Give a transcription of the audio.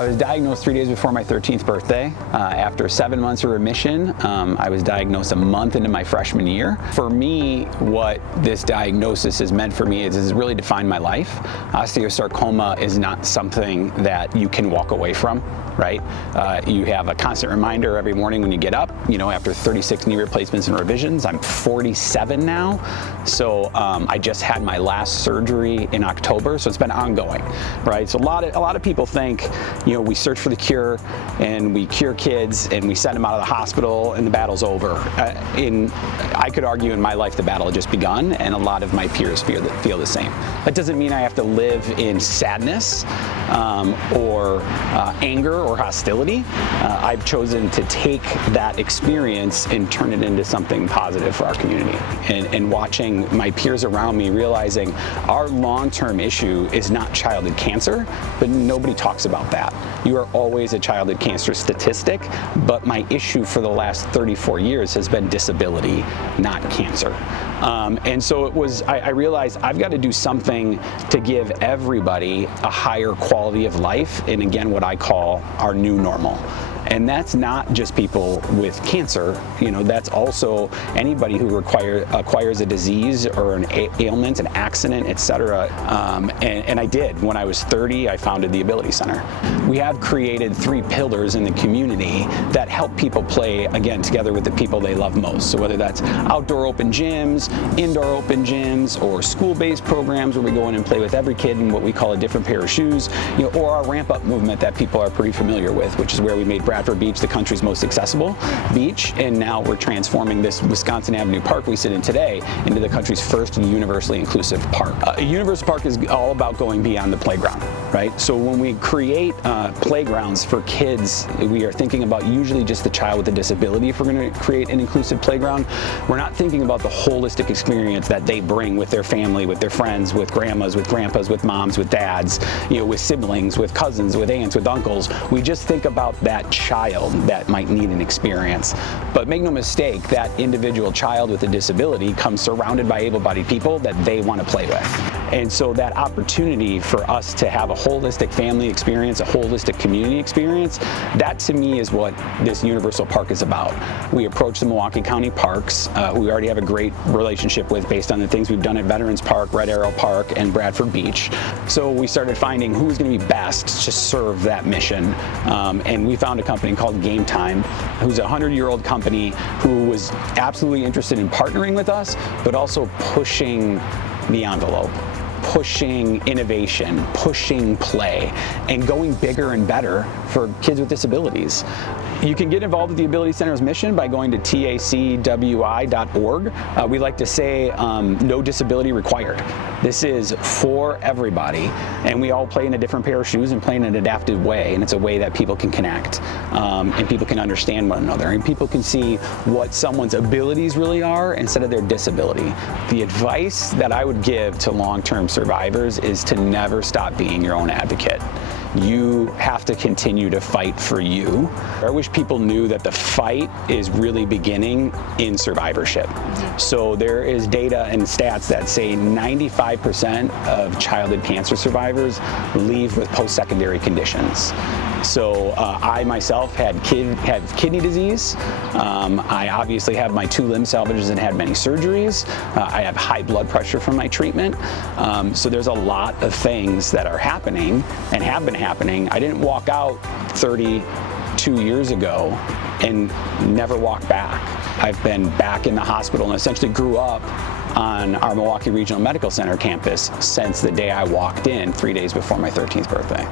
I was diagnosed 3 days before my 13th birthday. After 7 months of remission, I was diagnosed a month into my freshman year. For me, what this diagnosis has meant for me is it's really defined my life. Osteosarcoma is not something that you can walk away from, right? You have a constant reminder every morning when you get up. You know, after 36 knee replacements and revisions, I'm 47 now. So I just had my last surgery in October, so it's been ongoing, right? So a lot of people think, you know, we search for the cure and we cure kids and we send them out of the hospital and the battle's over. I could argue in my life the battle had just begun, and a lot of my peers feel the same. That doesn't mean I have to live in sadness or anger or hostility. I've chosen to take that experience and turn it into something positive for our community. And watching my peers around me realizing our long-term issue is not childhood cancer, but nobody talks about that. You are always a childhood cancer statistic, but my issue for the last 34 years has been disability, not cancer. And so I realized I've got to do something to give everybody a higher quality of life, and again, what I call our new normal. And that's not just people with cancer, you know, that's also anybody who acquires a disease or an ailment, an accident, etc. And I did. When I was 30, I founded the Ability Center. We have created 3 pillars in the community that help people play, again, together with the people they love most. So whether that's outdoor open gyms, indoor open gyms, or school-based programs where we go in and play with every kid in what we call a different pair of shoes, you know, or our ramp-up movement that people are pretty familiar with, which is where we made Bradford Beach the country's most accessible beach, and now we're transforming this Wisconsin Avenue Park we sit in today into the country's first universally inclusive park. A universal park is all about going beyond the playground, right? So when we create playgrounds for kids, we are thinking about usually just the child with a disability. If we're going to create an inclusive playground, we're not thinking about the holistic experience that they bring with their family, with their friends, with grandmas, with grandpas, with moms, with dads, you know, with siblings, with cousins, with aunts, with uncles. We just think about that child that might need an experience. But make no mistake, that individual child with a disability comes surrounded by able-bodied people that they want to play with. And so that opportunity for us to have a holistic family experience, a holistic community experience, that to me is what this universal park is about. We approach the Milwaukee County parks, who we already have a great relationship with based on the things we've done at Veterans Park, Red Arrow Park, and Bradford Beach. So we started finding who was going to be best to serve that mission. And we found a company called Game Time, who's a 100-year-old company who was absolutely interested in partnering with us, but also pushing the envelope, pushing innovation, pushing play, and going bigger and better for kids with disabilities. You can get involved with the Ability Center's mission by going to tacwi.org. We like to say no disability required. This is for everybody, and we all play in a different pair of shoes and play in an adaptive way, and it's a way that people can connect, and people can understand one another, and people can see what someone's abilities really are instead of their disability. The advice that I would give to long-term survivors is to never stop being your own advocate. You have to continue to fight for you. I wish people knew that the fight is really beginning in survivorship. So there is data and stats that say 95% of childhood cancer survivors leave with post-secondary conditions. So I myself have kidney disease. I obviously have my 2 limb salvages and had many surgeries. I have high blood pressure from my treatment. So there's a lot of things that are happening and have been happening. I didn't walk out 32 years ago and never walk back. I've been back in the hospital and essentially grew up on our Milwaukee Regional Medical Center campus since the day I walked in 3 days before my 13th birthday.